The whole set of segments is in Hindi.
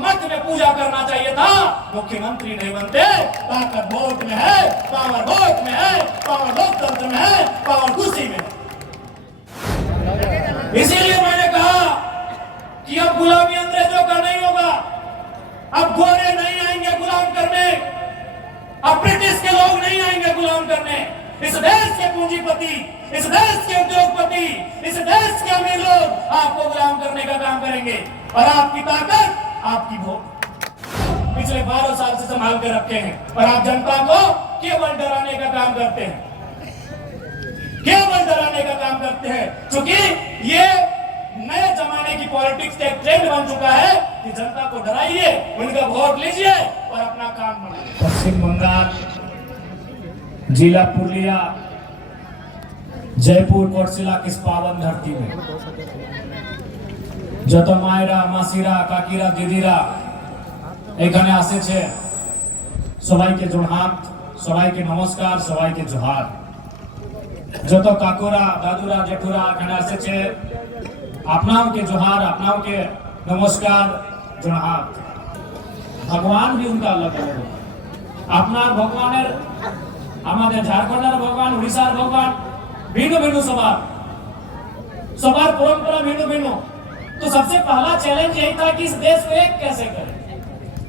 मठ में पूजा करना चाहिए था। मुख्यमंत्री नहीं बनते, ताकत वोट में है, पावर वोट में है, पावर लोकतंत्र में है, पावर कुर्सी में। इसीलिए मैंने कहा कि अब गुलामी अंग्रेजों का नहीं होगा, अब गोरे नहीं आएंगे गुलाम करने, अब ब्रिटिश के लोग नहीं आएंगे गुलाम करने। इस देश के पूंजीपति, इस देश के उद्योगपति, इस देश के अमीर लोग आपको गुलाम करने का काम करेंगे और आपकी ताकत, आपकी वोट पिछले 12 साल से संभाल कर रखे हैं और आप जनता को केवल डराने का काम करते हैं, केवल डराने का काम करते हैं। क्योंकि ये नए जमाने की पॉलिटिक्स का एक ट्रेंड बन चुका है कि जनता को डराइए, उनका वोट लीजिए और अपना काम बनाइए। पश्चिम बंगाल, जिला पुरुलिया, जयपुर कोटशिला किस पावन धरती में যত মায়েরা মাসিরা কাকিরা দিদিরা এখানে আসেছে সবাইকে জোড়হাত, সবাইকে নমস্কার, সবাইকে জোহার। যত কাকুরা দাদুরা জেঠুরা এখানে আসেছে আপনাকে জোহার, আপনাকে নমস্কার, জোড়হাত। ভগবান भी उनका अलग अलग আপনার ভগবানের, আমাদের ঝাড়খণ্ডের ভগবান, উড়িষ্যার ভগবান ভিন্ন ভিন্ন সবার সবার परंपरा भिन्न भिन्न। तो सबसे पहला चैलेंज यही था कि इस देश को एक कैसे करें।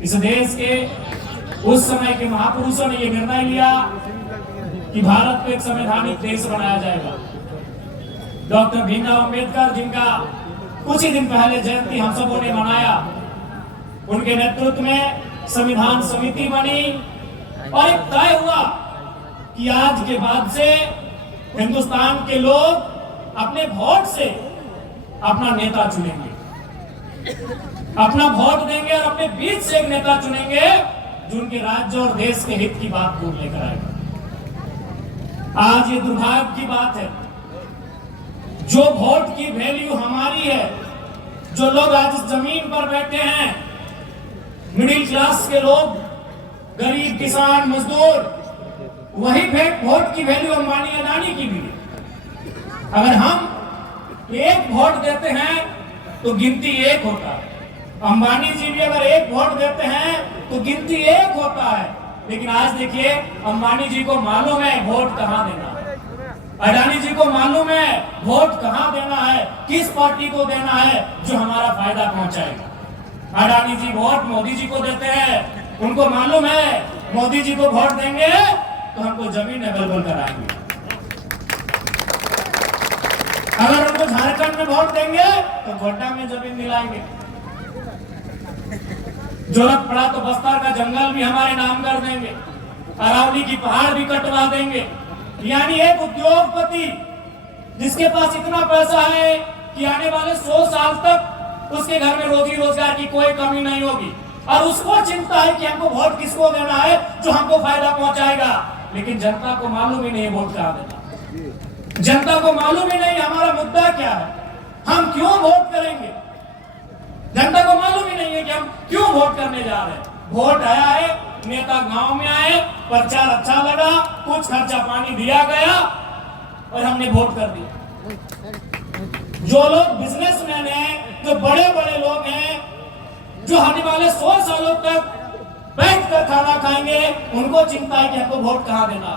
इस देश के उस समय के महापुरुषों ने यह निर्णय लिया कि भारत को एक संवैधानिक देश बनाया जाएगा। डॉक्टर भीमराव अंबेडकर, जिनका कुछ ही दिन पहले जयंती हम सबों ने मनाया, उनके नेतृत्व में संविधान समिति बनी और एक तय हुआ कि आज के बाद से हिंदुस्तान के लोग अपने वोट से अपना नेता चुनेंगे, अपना वोट देंगे और अपने बीच से एक नेता चुनेंगे जो उनके राज्य और देश के हित की बात को लेकर आएगा। आज ये दुर्भाग्य की बात है, जो वोट की वैल्यू हमारी है, जो लोग आज इस जमीन पर बैठे हैं, मिडिल क्लास के लोग, गरीब किसान मजदूर, वही वोट की वैल्यू अंबानी अडानी की भी है। अगर हम एक वोट देते हैं तो गिनती एक होता है। अंबानी जी भी अगर एक वोट देते हैं तो गिनती एक होता है। लेकिन आज देखिए, अंबानी जी को मालूम है वोट कहां देना है, अडानी जी को मालूम है वोट कहां देना है, किस पार्टी को देना है जो हमारा फायदा पहुंचाएगा। अडानी जी वोट मोदी जी को देते हैं, उनको मालूम है मोदी जी को वोट देंगे तो हमको जमीन अवेलेबल कराएंगे। अगर उनको झारखंड में वोट देंगे तो गोड्डा में जमीन दिलाएंगे। जरूरत पड़ा तो बस्तर का जंगल भी हमारे नाम कर देंगे, अरावली की पहाड़ भी कटवा देंगे। यानी एक उद्योगपति जिसके पास इतना पैसा है कि आने वाले 100 साल तक उसके घर में रोजी रोजगार की कोई कमी नहीं होगी, और उसको चिंता है कि हमको वोट किसको देना है जो हमको फायदा पहुंचाएगा। लेकिन जनता को मालूम ही नहीं वोट कहां देना, जनता को मालूम ही नहीं हमारा मुद्दा क्या है, हम क्यों वोट करेंगे। जनता को मालूम ही नहीं है कि हम क्यों वोट करने जा रहे हैं। वोट आया है, नेता गांव में आए, प्रचार अच्छा लगा, कुछ खर्चा पानी दिया गया और हमने वोट कर दिया। जो लोग बिजनेसमैन हैं, जो बड़े बड़े लोग हैं, जो आने वाले 100 सालों तक बैठकर खाना खाएंगे, उनको चिंता है कि हमको वोट कहां देना,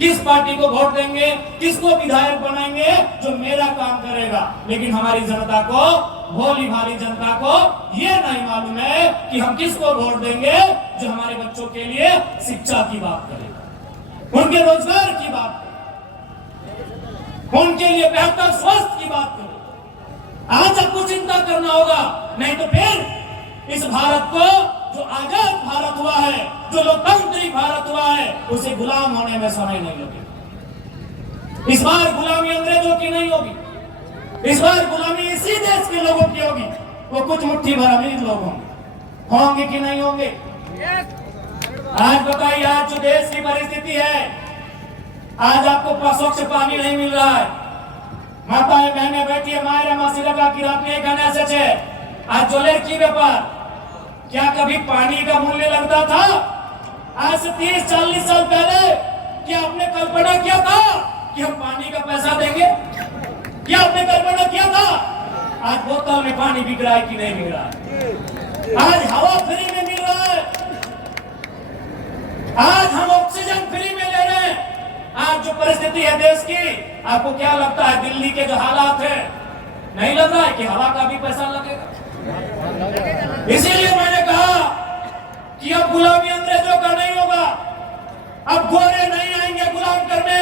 किस पार्टी को वोट देंगे, किसको विधायक बनाएंगे जो मेरा काम करेगा। लेकिन हमारी जनता को, भोली भाली जनता को ये नहीं मालूम है कि हम किसको वोट देंगे जो हमारे बच्चों के लिए शिक्षा की बात करेगा, उनके रोजगार की बात करेगा, उनके लिए बेहतर स्वास्थ्य की बात करेगा। आज आपको चिंता करना होगा, नहीं तो फिर इस भारत को, जो आजाद भारत हुआ है, जो लोकतांत्रिक भारत हुआ है, उसे गुलाम होने में समय नहीं लगेगा। इस बार गुलामी अंग्रेजों की नहीं होगी, इस बार गुलामी इसी देश के लोगों की होगी। वो कुछ मुट्ठी भर अमीर लोग होंगे कि नहीं होंगे। आज बताइए, आज जो देश की परिस्थिति है, आज आपको स्वच्छ पानी नहीं मिल रहा है। माताएं बहनें बैठी है, मायरा मासी लगा कि आपने कहने से आज जोलेर की व्यापार, क्या कभी पानी का मूल्य लगता था? आज से 30-40 साल पहले क्या आपने कल्पना किया था कि हम पानी का पैसा देंगे? क्या आपने कल्पना किया था? आज बोतल में पानी बिक रहा है कि नहीं बिक रहा है? आज आज हम ऑक्सीजन फ्री में ले रहे हैं। आज जो परिस्थिति है देश की, आपको क्या लगता है दिल्ली के जो हालात है, नहीं लग रहा है कि हवा का भी पैसा लगेगा? इसीलिए मैंने कहा कि अब गुलामी अंग्रेजों का नहीं होगा, अब गोरे नहीं आएंगे गुलाम करने,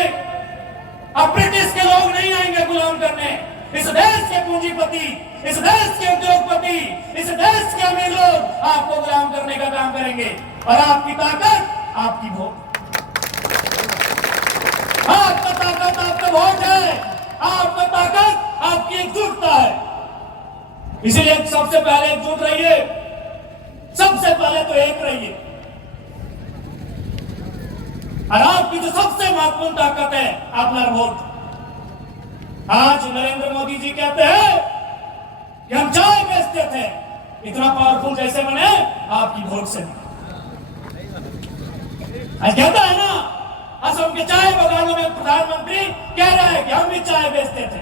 अब ब्रिटिश के लोग नहीं आएंगे गुलाम करने। इस देश के पूंजीपति, इस देश के उद्योगपति, इस देश के अमीर लोग आपको गुलाम करने का काम करेंगे। और आपकी ताकत आपकी वोट, आपका ताकत आपका वोट है, आपका ताकत आपकी एकजुटता है। इसलिए सबसे पहले एकजुट रहिए, सबसे पहले तो एक रहिए। और आपकी जो सबसे महत्वपूर्ण ताकत है अपना वोट। आज नरेंद्र मोदी जी कहते हैं कि हम चाय बेचते थे, इतना पावरफुल कैसे बने? आपकी वोट से। आज कहता है ना, असम के चाय बागानों में प्रधानमंत्री कह रहा है कि हम भी चाय बेचते थे,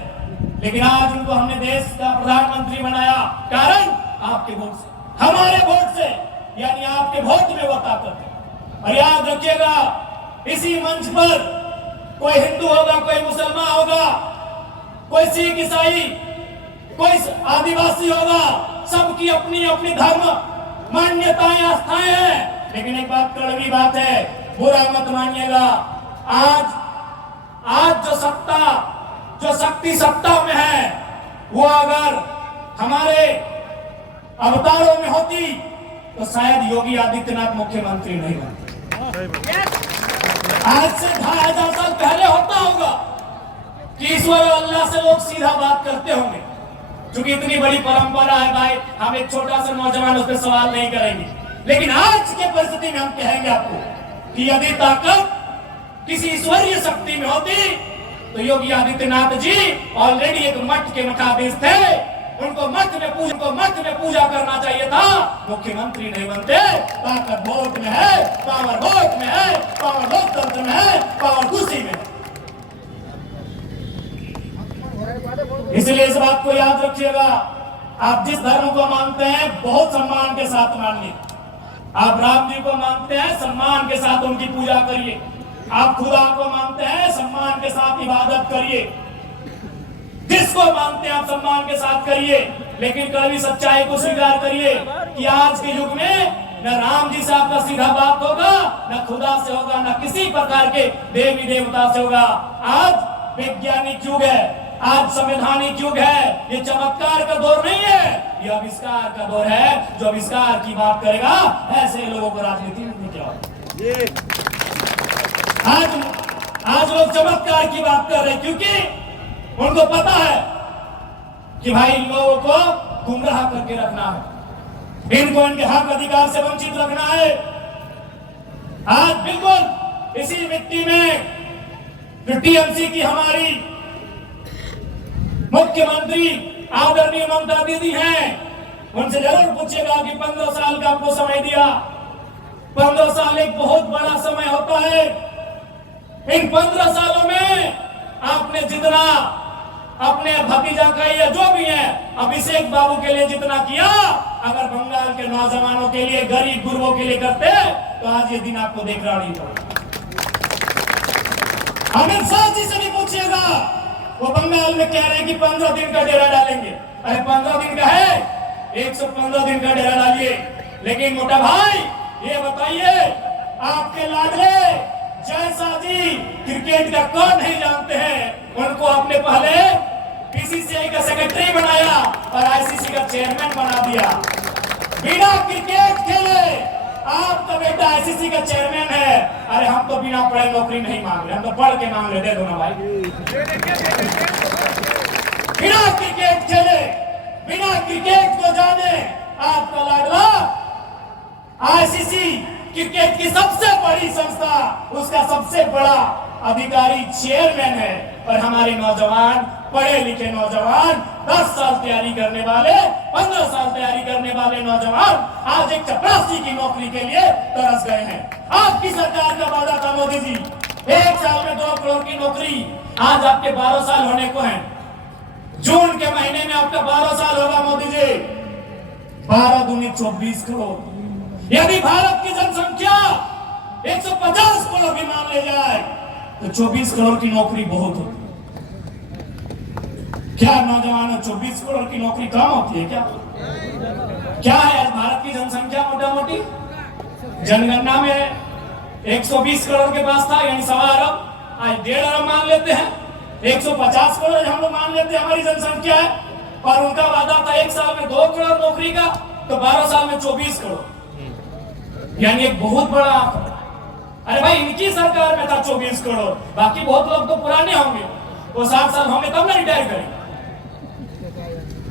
लेकिन आज उनको हमने देश का प्रधानमंत्री बनाया, कारण आपके वोट से, हमारे वोट से, यानी आपके वोट में वो ताकत है। और याद रखिएगा, इसी मंच पर कोई हिंदू होगा, कोई मुसलमान होगा, कोई सिख ईसाई, कोई आदिवासी होगा, सबकी अपनी अपनी धर्म मान्यताएं आस्थाएं हैं। लेकिन एक बात कड़वी बात है, बुरा मत मानिएगा, आज जो शक्ति सत्ता में है, वो अगर हमारे अवतारों में होती तो शायद योगी आदित्यनाथ मुख्यमंत्री नहीं बनते। आज से 2500 साल पहले होता होगा कि ईश्वर और अल्लाह से लोग सीधा बात करते होंगे। क्योंकि इतनी बड़ी परंपरा है भाई, हम एक छोटा सा नौजवान उस पर सवाल नहीं करेंगे। लेकिन आज के परिस्थिति में हम कहेंगे आपको कि यदि ताकत किसी ईश्वरीय शक्ति में होती तो योगी आदित्यनाथ जी ऑलरेडी एक मठ के मठाधीश थे, उनको मठ में पूजा करना चाहिए था, मुख्यमंत्री नहीं बनते। ताकत वोट में है, पावर वोट में है, पावर लोकतंत्र में है, पावर कुर्सी में है। इसलिए इस बात को याद रखिएगा, आप जिस धर्म को मानते हैं बहुत सम्मान के साथ मानिए। आप राम जी को मानते हैं, सम्मान के साथ उनकी पूजा करिए। आप खुदा को मानते हैं, सम्मान के साथ इबादत करिए। जिसको मानते हैं आप सम्मान के साथ करिए, लेकिन कभी सच्चाई को स्वीकार करिए कि आज के युग में न राम जी से आपका सीधा बात होगा, न खुदा से होगा, न किसी प्रकार के देवी देवता से होगा। आज वैज्ञानिक युग है, आज संवैधानिक युग है। ये चमत्कार का दौर नहीं है, ये आविष्कार का दौर है। जो आविष्कार की बात करेगा, ऐसे लोगों को राजनीति में क्या आज लोग चमत्कार की बात कर रहे हैं, क्योंकि उनको पता है कि भाई लोगों को गुमराह करके रखना है, इनको इनके हक अधिकार से वंचित रखना है। आज बिल्कुल इसी मिट्टी में जो टीएमसी की हमारी मुख्यमंत्री आदरणीय ममता दीदी हैं, उनसे जरूर पूछेगा कि 15 साल का आपको समय दिया। 15 साल एक बहुत बड़ा समय होता है। इन 15 सालों में आपने जितना अपने भतीजा का या जो भी है अभिषेक बाबू के लिए जितना किया, अगर बंगाल के नौजवानों के लिए, गरीब गुरबों के लिए करते तो आज ये दिन आपको देख रहा नहीं था। अमित शाह जी से भी पूछिएगा, वो बंगाल में कह रहे हैं कि 15 दिन का डेरा डालेंगे। अरे 15 दिन का है, 115 दिन का डेरा डालिए। लेकिन मोटा भाई ये बताइए, आपके लाडले जैसा जी क्रिकेट का कौन नहीं जानते हैं, उनको आपने पहले बीसीसीआई का सेक्रेटरी बनाया और आईसीसी का चेयरमैन बना दिया। बिना क्रिकेट खेले आपका बेटा आईसीसी का चेयरमैन है। अरे हम तो बिना पढ़े नौकरी नहीं मांग रहे, हम तो पढ़ के मांग रहे, दे दो ना भाई। बिना क्रिकेट खेले, बिना क्रिकेट को जाने आपका लाडला आईसीसी क्रिकेट की सबसे बड़ी संस्था, उसका सबसे बड़ा अधिकारी चेयरमैन है। और हमारे नौजवान, पढ़े लिखे नौजवान, 10 साल तैयारी करने वाले, 15 साल तैयारी करने वाले नौजवान आज एक चपरासी की नौकरी के लिए तरस गए हैं। आपकी सरकार का वादा था मोदी जी, 1 साल में 2 करोड़ की नौकरी। आज आपके 12 साल होने को हैं। जून के महीने में आपका 12 साल होगा मोदी जी। 12 दूनी 24 करोड़। यदि भारत की जनसंख्या 150 करोड़ भी मान ले जाए तो 24 करोड़ की नौकरी बहुत होती है। क्या नौजवानों, 24 करोड़ की नौकरी कम होती है क्या? क्या है आज भारत की जनसंख्या? मोटा मोटी जनगणना में 120 करोड़ के पास था, यानी 1.25 अरब, आज 1.5 अरब मान लेते हैं। 150 करोड़ हम लोग मान लेते हैं हमारी जनसंख्या है, और उनका वादा था 1 साल में 2 करोड़ नौकरी का, तो 12 साल में 24 करोड़, यानी एक बहुत बड़ा आंकड़ा। अरे भाई, इनकी सरकार में था 24 करोड़, बाकी बहुत लोग तो पुराने होंगे, वो 60 साल होंगे तब ना रिटायर करेंगे।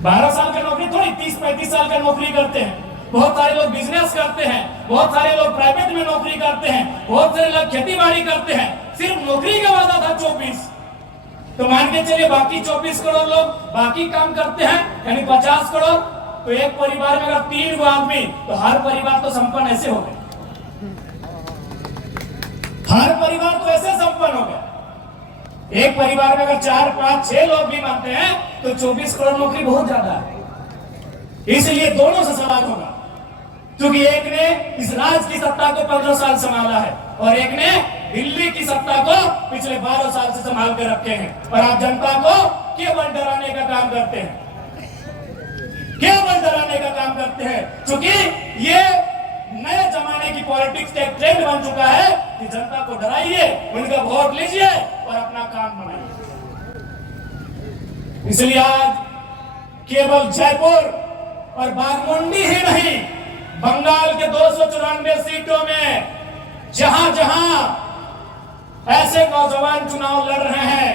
12 साल का नौकरी थोड़ी 30-35 साल का नौकरी करते हैं। बहुत सारे लोग बिजनेस करते हैं, बहुत सारे लोग प्राइवेट में नौकरी करते हैं, बहुत सारे लोग खेती बाड़ी करते हैं। सिर्फ नौकरी का वादा था 24, तो मान के चलिए बाकी 24 करोड़ लोग बाकी काम करते हैं, यानी 50 करोड़। तो एक परिवार में अगर 3 गो आदमी, तो हर परिवार तो संपन्न ऐसे हो गए, हर परिवार तो ऐसे संपन्न हो गया। एक परिवार में अगर 4, 5, 6 लोग भी मानते हैं तो 24 करोड़ नौकरी बहुत ज्यादा है। इसलिए दोनों से सवाल होगा, क्योंकि एक ने इस राज्य की सत्ता को 15 साल संभाला है और एक ने दिल्ली की सत्ता को पिछले 12 साल से संभाल कर रखे हैं, और आप जनता को केवल डराने का काम करते हैं, केवल डराने का काम करते हैं। क्योंकि ये नए जमाने की पॉलिटिक्स का एक ट्रेंड बन चुका है कि जनता को डराइए, उनका वोट लीजिए और अपना काम बनाइए। इसलिए आज केवल जयपुर और बागमुंडी ही नहीं, बंगाल के 294 सीटों में जहां जहां ऐसे नौजवान चुनाव लड़ रहे हैं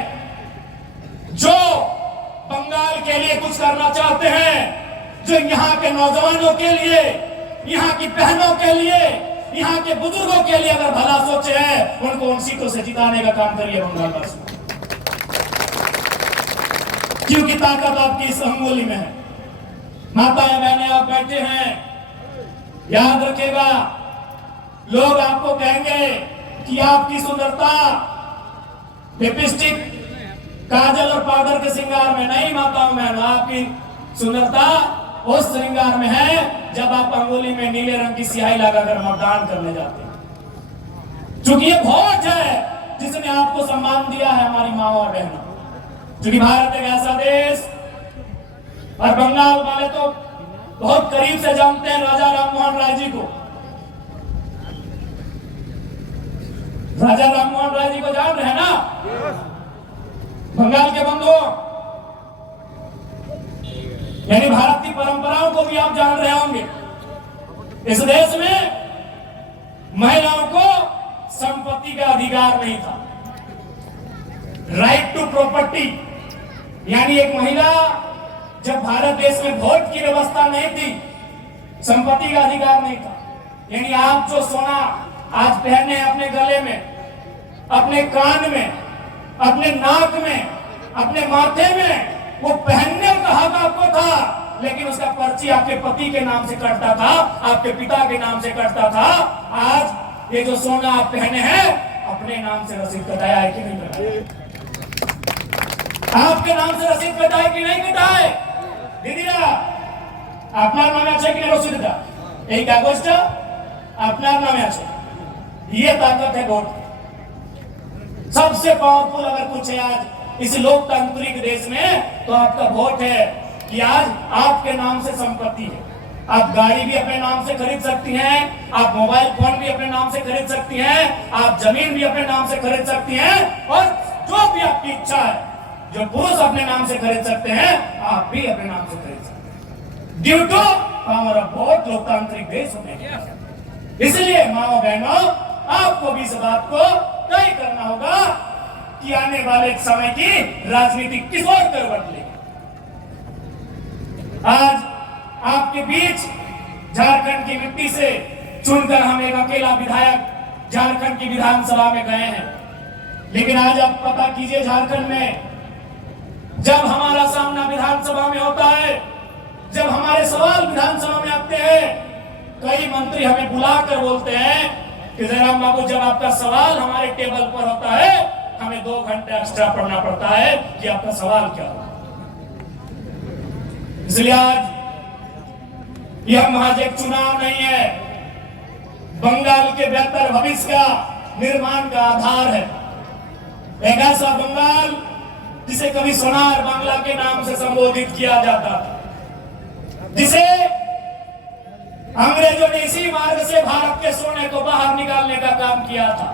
जो बंगाल के लिए कुछ करना चाहते हैं, जो यहाँ के नौजवानों के लिए, यहाँ की बहनों के लिए, यहाँ के बुजुर्गों के लिए अगर भला सोचे हैं, उनको उन सीटों से जिताने का काम करिए बंगाल वासियों, क्योंकि ताकत आपकी इस अंगुली में है। माताएं बहनें आप बैठे हैं, याद रखेगा, लोग आपको कहेंगे कि आपकी सुंदरता लिपस्टिक, काजल और पाउडर के श्रृंगार में नहीं, माताओं बहनों, आपकी सुंदरता उस श्रृंगार में है जब आप अंगुली में नीले रंग की स्याही लगाकर मतदान करने जाते हैं। क्योंकि ये वोट है जिसने आपको सम्मान दिया है हमारी माओ और बहनों। क्योंकि भारत एक ऐसा देश, और बंगाल वाले तो बहुत करीब से जानते हैं राजा राममोहन राय जी को। राजा राममोहन राय जी को जान रहे हैं ना, बंगाल के बंधुओं, यानी भारत की परंपराओं को भी आप जान रहे होंगे। इस देश में महिलाओं को संपत्ति का अधिकार नहीं था, राइट टू प्रॉपर्टी, यानी एक महिला जब भारत देश में वोट की व्यवस्था नहीं थी, संपत्ति का अधिकार नहीं था। यानी आप जो सोना आज पहने अपने गले में, अपने कान में, अपने नाक में, अपने माथे में, वो पहनने का हक आपको था, लेकिन उसका पर्ची आपके पति के नाम से कटता था, आपके पिता के नाम से कटता था। आज ये जो सोना आप पहने हैं, अपने नाम से रसीद कटाया है कि नहीं कटाया? आपके नाम से रसीद कटाए कि नहीं कटाए? दीदिया, আপনার নামে আছে কি রসিদটা? এই কাগজটা আপনার নামে আছে। ये ताकत है वोट। सबसे पावरफुल अगर कुछ है आज इस लोकतांत्रिक देश में, तो आपका वोट है कि आज आपके नाम से संपत्ति है। आप गाड़ी भी अपने नाम से खरीद सकती हैं, आप मोबाइल फोन भी अपने नाम से खरीद सकती हैं, आप जमीन भी अपने नाम से खरीद सकती हैं, और जो भी आपकी इच्छा है, जो पुरुष अपने नाम से खरीद सकते हैं, आप भी अपने नाम से खरीद सकते हैं, due to power of vote, लोकतांत्रिक देश होने। इसलिए माओ बहनों, आपको भी इस बात को तय करना होगा कि आने वाले समय की राजनीति किस ओर करवट लेगी। आज आपके बीच झारखंड की मिट्टी से चुनकर हम एक अकेला विधायक झारखंड की विधानसभा में गए हैं, लेकिन आज आप पता कीजिए, झारखंड में जब हमारा सामना विधानसभा में होता है, जब हमारे सवाल विधानसभा में आते हैं, कई मंत्री हमें बुलाकर बोलते हैं कि जयराम बाबू, जब आपका सवाल हमारे टेबल पर होता है, हमें 2 घंटे एक्स्ट्रा पढ़ना पड़ता है कि आपका सवाल क्या हो। इसलिए आज यह महज एक चुनाव नहीं है, बंगाल के बेहतर भविष्य का निर्माण का आधार है। एक ऐसा बंगाल जिसे कभी सोनार बांग्ला के नाम से संबोधित किया जाता था, जिसे अंग्रेजों ने इसी मार्ग से भारत के सोने को बाहर निकालने का काम किया था।